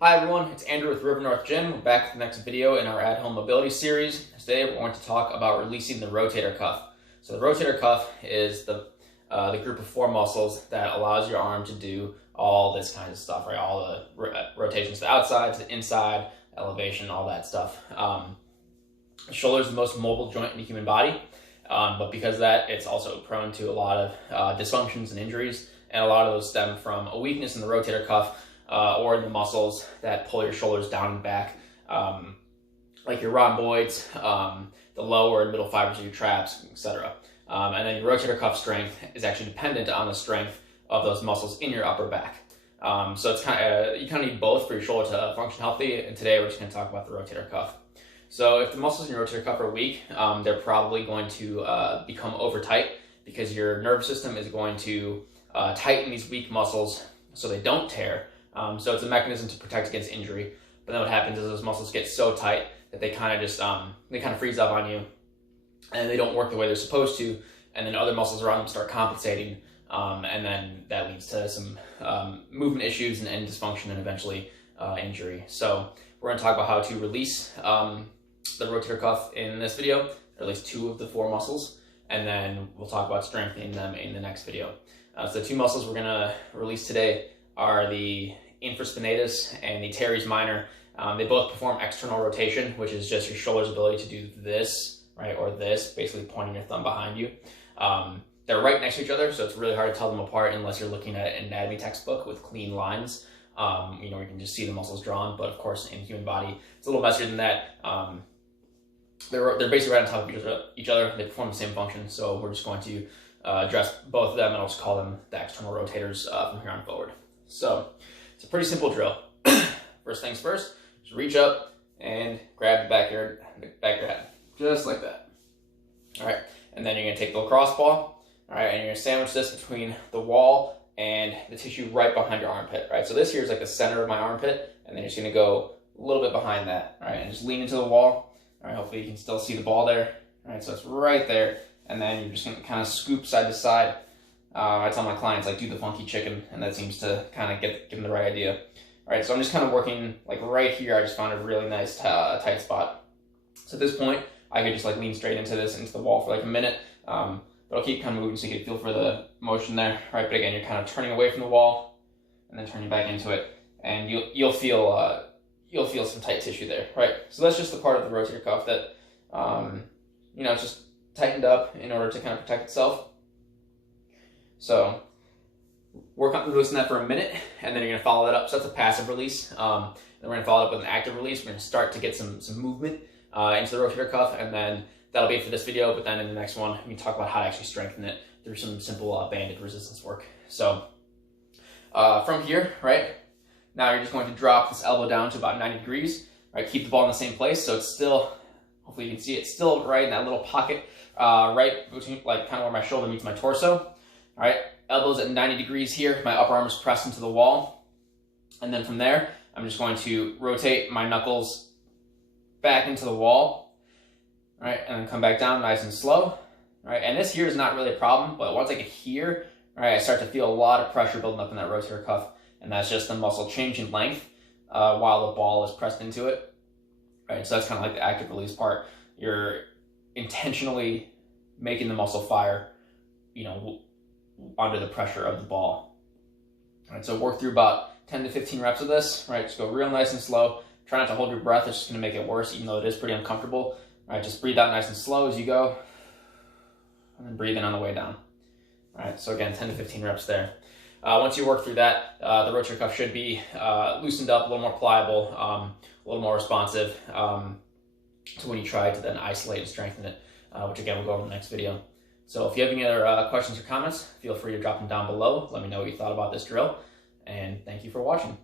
Hi everyone, it's Andrew with River North Gym. We're back with the next video in our at-home mobility series. Today we're going to talk about releasing the rotator cuff. So the rotator cuff is the group of four muscles that allows your arm to do all this kind of stuff, right? All the rotations to the outside, to the inside, elevation, all that stuff. The shoulder is the most mobile joint in the human body, but because of that, it's also prone to a lot of dysfunctions and injuries, and a lot of those stem from a weakness in the rotator cuff, or in the muscles that pull your shoulders down and back, like your rhomboids, the lower and middle fibers of your traps, etc. And then your rotator cuff strength is actually dependent on the strength of those muscles in your upper back. So it's you kind of need both for your shoulder to function healthy. And today we're just going to talk about the rotator cuff. So if the muscles in your rotator cuff are weak, they're probably going to become over tight because your nervous system is going to tighten these weak muscles so they don't tear. So it's a mechanism to protect against injury. But then what happens is those muscles get so tight that they kind of just they kind of freeze up on you, and they don't work the way they're supposed to. And then other muscles around them start compensating, and then that leads to some movement issues and dysfunction, and eventually injury. So we're going to talk about how to release the rotator cuff in this video, or at least two of the four muscles, and then we'll talk about strengthening them in the next video. So the two muscles we're going to release today are the infraspinatus and the teres minor. They both perform external rotation, which is just your shoulder's ability to do this, right, or this, basically pointing your thumb behind you. They're right next to each other, so it's really hard to tell them apart unless you're looking at an anatomy textbook with clean lines. You know, you can just see the muscles drawn, but of course in the human body, it's a little messier than that. They're basically right on top of each other. They perform the same function, so we're just going to address both of them, and I'll just call them the external rotators from here on forward. So it's a pretty simple drill. First things first, just reach up and grab the back of your head, just like that. All right, and then you're gonna take the lacrosse ball, all right, and you're gonna sandwich this between the wall and the tissue right behind your armpit, right? So this here is like the center of my armpit, and then you're just gonna go a little bit behind that, all right, and just lean into the wall. All right, hopefully you can still see the ball there. All right, so it's right there, and then you're just gonna kind of scoop side to side. I tell my clients, like, do the funky chicken, and that seems to kind of give them the right idea. All right, so I'm just kind of working, like, right here. I just found a really nice tight spot. So at this point, I could just, like, lean straight into the wall for, like, a minute. But I'll keep kind of moving so you can feel for the motion there. Right, but again, you're kind of turning away from the wall and then turning back into it, and you'll feel some tight tissue there, right? So that's just the part of the rotator cuff that, you know, it's just tightened up in order to kind of protect itself. So work on releasing that for a minute, and then you're going to follow that up. So that's a passive release. Then we're going to follow it up with an active release. We're going to start to get some movement into the rotator cuff, and then that'll be it for this video. But then in the next one, we can talk about how to actually strengthen it through some simple banded resistance work. So from here, right, now you're just going to drop this elbow down to about 90 degrees. Right, keep the ball in the same place, so it's still, hopefully you can see it, still right in that little pocket, right between, like, kind of where my shoulder meets my torso. All right, elbows at 90 degrees here. My upper arm is pressed into the wall. And then from there, I'm just going to rotate my knuckles back into the wall. All right, and then come back down nice and slow. All right, and this here is not really a problem, but once I get here, all right, I start to feel a lot of pressure building up in that rotator cuff, and that's just the muscle changing length while the ball is pressed into it. All right, so that's kind of like the active release part. You're intentionally making the muscle fire, you know, under the pressure of the ball. All right, so work through about 10 to 15 reps of this. Right, just go real nice and slow. Try not to hold your breath. It's just going to make it worse, even though it is pretty uncomfortable. All right, just breathe out nice and slow as you go, and then breathe in on the way down. All right, so again, 10 to 15 reps there. Once you work through that, the rotator cuff should be loosened up, a little more pliable, a little more responsive to when you try to then isolate and strengthen it, which again, we'll go over in the next video. So if you have any other questions or comments, feel free to drop them down below. Let me know what you thought about this drill, and thank you for watching.